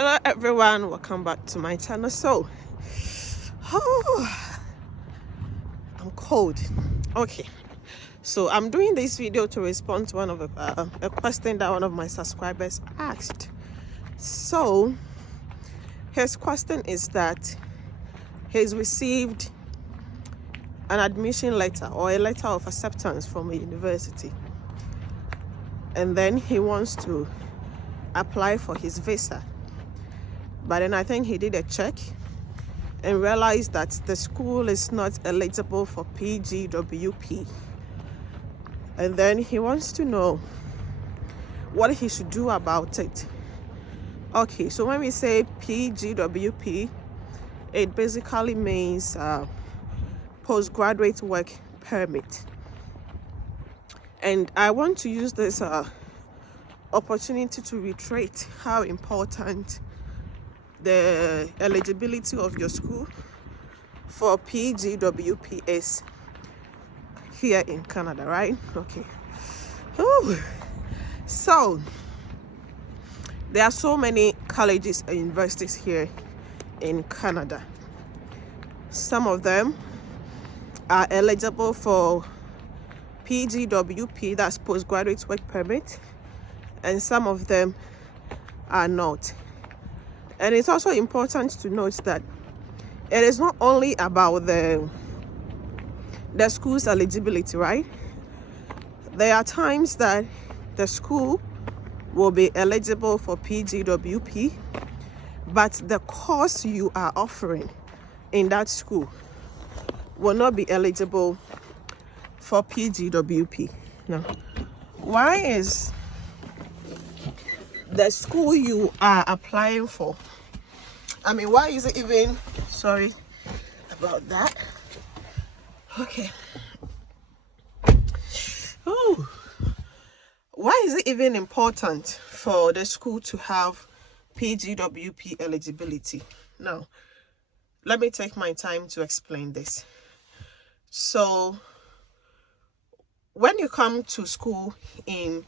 Hello everyone, welcome back to my channel. I'm cold. Okay, so I'm doing this video to respond to one of a question that one of my subscribers asked. So his question is that he's received an admission letter or a letter of acceptance from a university, and then he wants to apply for his visa. But then I think he did a check and realized that the school is not eligible for PGWP. And then he wants to know what he should do about it. Okay, so when we say PGWP, it basically means postgraduate work permit. And I want to use this opportunity to reiterate how important the eligibility of your school for PGWP is here in Canada, right? Okay. Ooh. So there are so many colleges and universities here in Canada. Some of them are eligible for PGWP, that's postgraduate work permit, and some of them are not. And it's also important to note that it is not only about the school's eligibility, right? There are times that the school will be eligible for PGWP, but the course you are offering in that school will not be eligible for PGWP. Now, why is the school you are applying for, why is it even, sorry about that. Okay. Ooh. Why is it even important for the school to have PGWP eligibility? Now, let me take my time to explain this. So, when you come to school in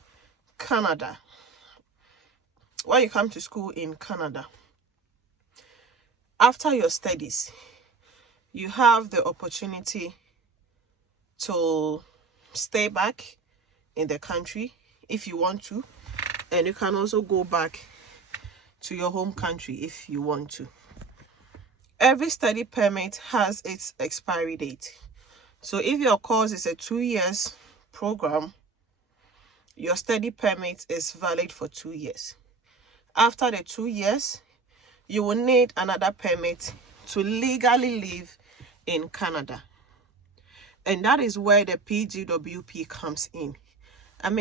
Canada, after your studies, you have the opportunity to stay back in the country if you want to, and you can also go back to your home country if you want to. Every study permit has its expiry date. So if your course is a 2 years program, your study permit is valid for 2 years. After the 2 years, you will need another permit to legally live in Canada. And that is where the PGWP comes in.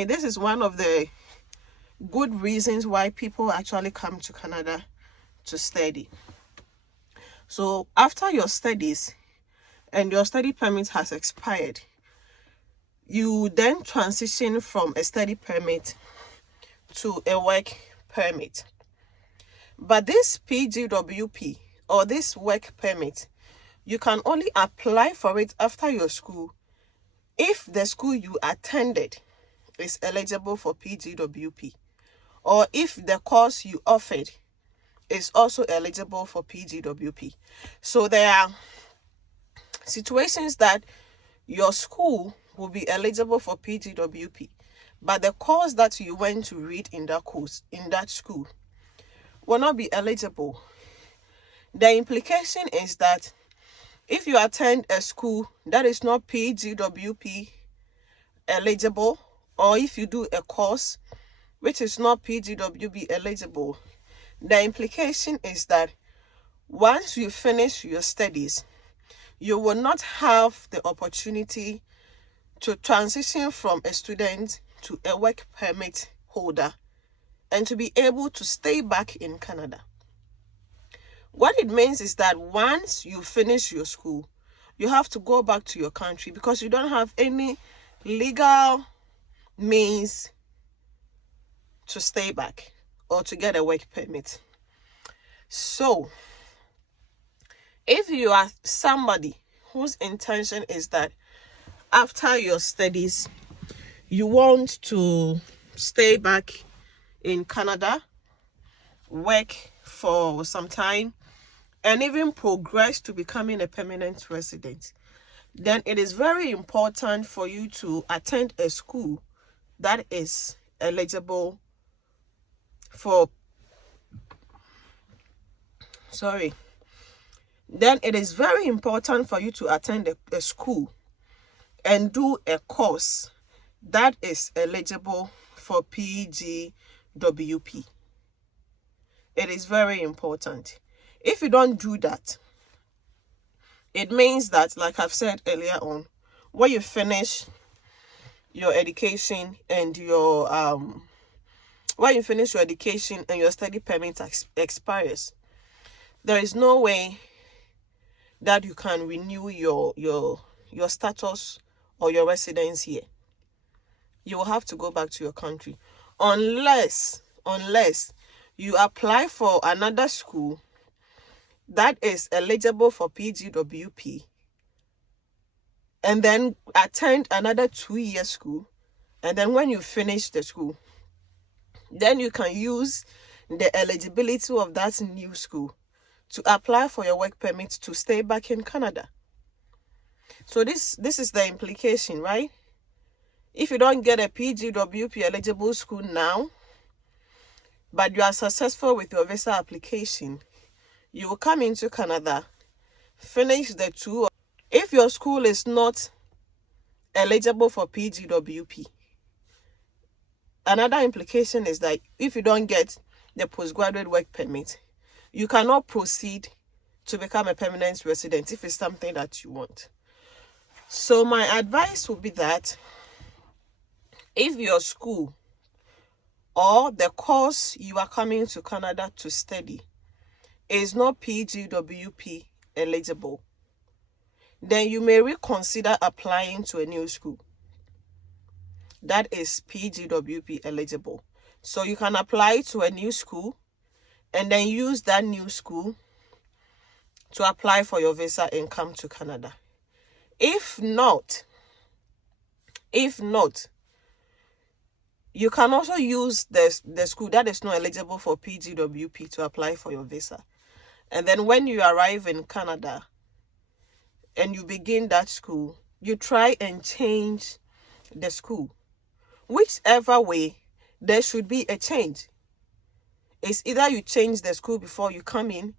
This is one of the good reasons why people actually come to Canada to study. So after your studies and your study permit has expired, you then transition from a study permit to a work permit. But this PGWP or this work permit, you can only apply for it after your school if the school you attended is eligible for PGWP, or if the course you offered is also eligible for PGWP. So there are situations that your school will be eligible for PGWP, but the course that you went to read in that school will not be eligible. The implication is that if you attend a school that is not PGWP eligible, or if you do a course which is not PGWP eligible, the implication is that once you finish your studies, you will not have the opportunity to transition from a student to a work permit holder and to be able to stay back in Canada. What it means is that once you finish your school, you have to go back to your country because you don't have any legal means to stay back or to get a work permit. So, if you are somebody whose intention is that after your studies, you want to stay back in Canada, work for some time and even progress to becoming a permanent resident, then it is very important for you to attend a school that is eligible for then it is very important for you to attend a school and do a course that is eligible for PGWP. It is very important. If you don't do that, it means that, like I've said earlier on, when you finish your education and your study permit expires, there is no way that you can renew your status or your residence here. You will have to go back to your country unless you apply for another school that is eligible for PGWP and then attend another 2-year school, and then when you finish the school, then you can use the eligibility of that new school to apply for your work permit to stay back in Canada. So this is the implication, right? If you don't get a PGWP eligible school now, but you are successful with your visa application, you will come into Canada, finish the 2. If your school is not eligible for PGWP, another implication is that if you don't get the postgraduate work permit, you cannot proceed to become a permanent resident if it's something that you want. So my advice would be that if your school or the course you are coming to Canada to study is not PGWP eligible, then you may reconsider applying to a new school that is PGWP eligible. So you can apply to a new school and then use that new school to apply for your visa and come to Canada. If not, you can also use the school that is not eligible for PGWP to apply for your visa. And then when you arrive in Canada and you begin that school, you try and change the school. Whichever way, there should be a change. It's either you change the school before you come in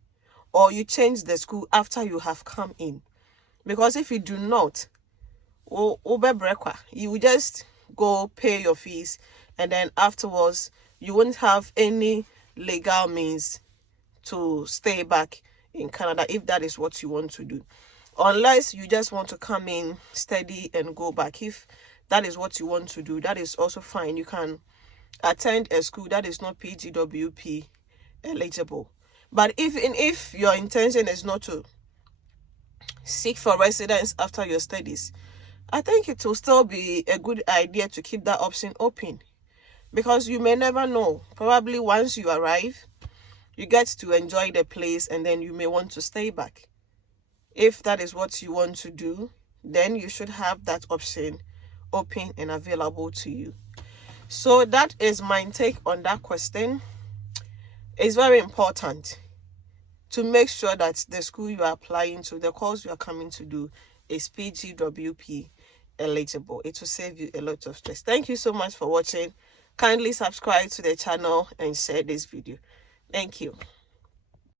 or you change the school after you have come in. Because if you do not, you will just go pay your fees and then afterwards you won't have any legal means to stay back in Canada if that is what you want to do. Unless you just want to come in, study and go back. If that is what you want to do, that is also fine. You can attend a school that is not PGWP eligible. But even if your intention is not to seek for residence after your studies, I think it will still be a good idea to keep that option open, because you may never know. Probably once you arrive, you get to enjoy the place and then you may want to stay back. If that is what you want to do, then you should have that option open and available to you. So that is my take on that question. It's very important to make sure that the school you are applying to, the course you are coming to do, is PGWP eligible. It will save you a lot of stress. Thank you so much for watching. Kindly subscribe to the channel and share this video. Thank you.